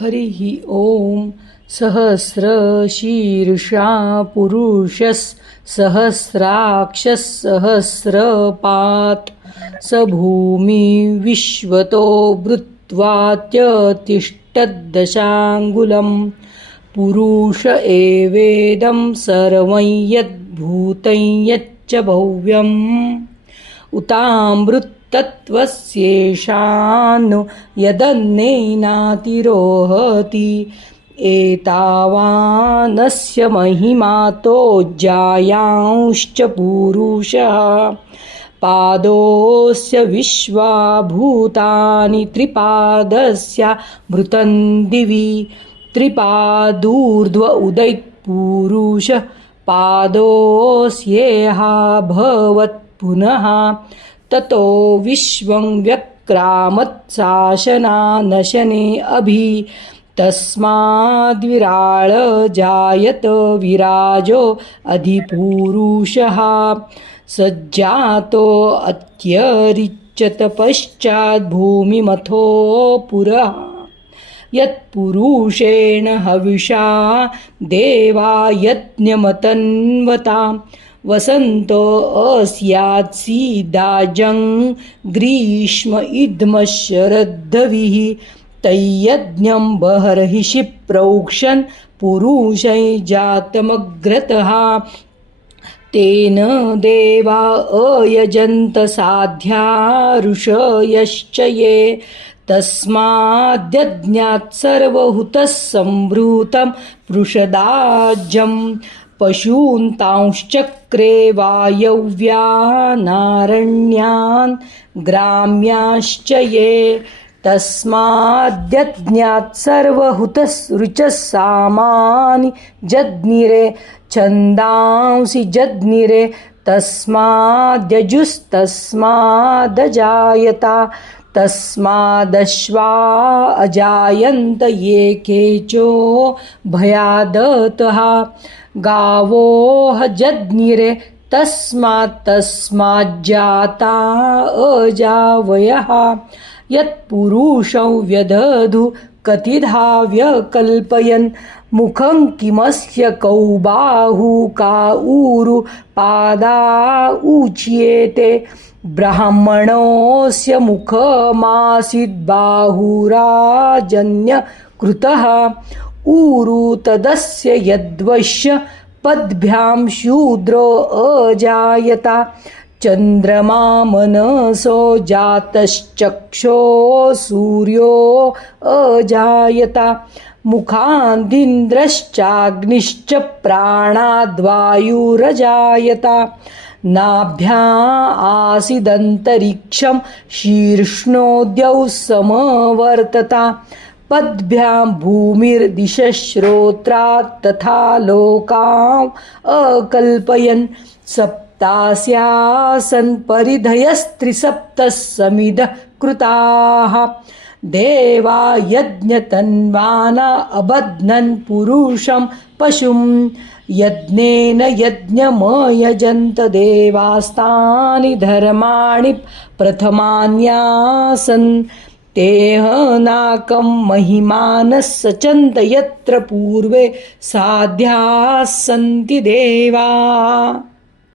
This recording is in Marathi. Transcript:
हरिः ॐ सहस्रशीर्षा पुरुषः सहस्राक्षः सहस्रपात् स भूमि विश्वतो भृत्वात्यतिष्ठद्दशाङ्गुलं पुरुष एवेदं सर्वं यद्भूतं यच्च भव्यम् उतामृतत्वस्येषान् यदन्नेनातिरोहति एतावानस्य महिमातो जायांश्च पुरुषः पादोऽस्य विश्वाभूतानि त्रिपादस्य मृतं दिवि त्रिपादूर्ध्व उदैत्पुरुषः पादोऽस्येहा भवत् पुनः ततो विश्वं व्यक्रामत्शासनानशने अभि तस्माद्विराळ जायत विराजो अधिपुरुषः सज्जातो अत्यरिच्यत पश्चाद्भूमिमथो पुरः यत्पुरुषेण हविषा देवा यज्ञमतन्वता वसन्तो अस्यात्सीदाजं ग्रीष्म इद्मशरद्धविः तय्यज्ञं बर्हिषि प्रोक्षन् पुरुषै जातमग्रतः तेन देवा अयजन्त साध्या ऋषयश्च ये तस्माद्यज्ञात् सर्वहुतः संभृतं पृषदाज्यं पशून्तांश्चक्रे वायव्यानारण्यान् ग्राम्याश्च ये तस्माद्यज्ञात् सर्वहुतः सामानि जज्ञिरे छन्दांसि जज्ञिरे तस्माद्यजुस्तस्मादजायता तस्मादश्वा अजायन्त ये केचो भयादतः गावोह जज्ञिरे तस्माज्जाता अजावयः यत्पुरुषं व्यदधु कतिधा व्यकल्पयन् मुखं किमस्य कौ बाहु का ऊरु पादा उच्येते ब्राह्मणोऽस्य मुखमासीद्बाहुराजन्य कृतः ऊरु तदस्य यद्वश्य पद्भ्यां शूद्रो अजायता चन्द्रमा मनसो जातश्चक्षो सूर्यो अजायता मुखादिन्द्रश्चाग्निश्च प्राणाद्वायुरजायता नाभ्या आसीदन्तरिक्षं शीर्ष्णोद्यौ समवर्तता पद्भ्यां भूमिर्दिशश्रोत्रात् तथा लोकाम् अकल्पयन् सप्तास्यासन् परिधयस्त्रिसप्तः समिधः कृताः देवा यज्ञतन्वाना अबध्नन् पुरुषं पशुं यज्ञेन यज्ञमयजन्त देवास्तानि धर्माणि प्रथमान्यासन् तेहनाकं महिमानः सचन्त यत्र पूर्वे साध्याः सन्ति देवा।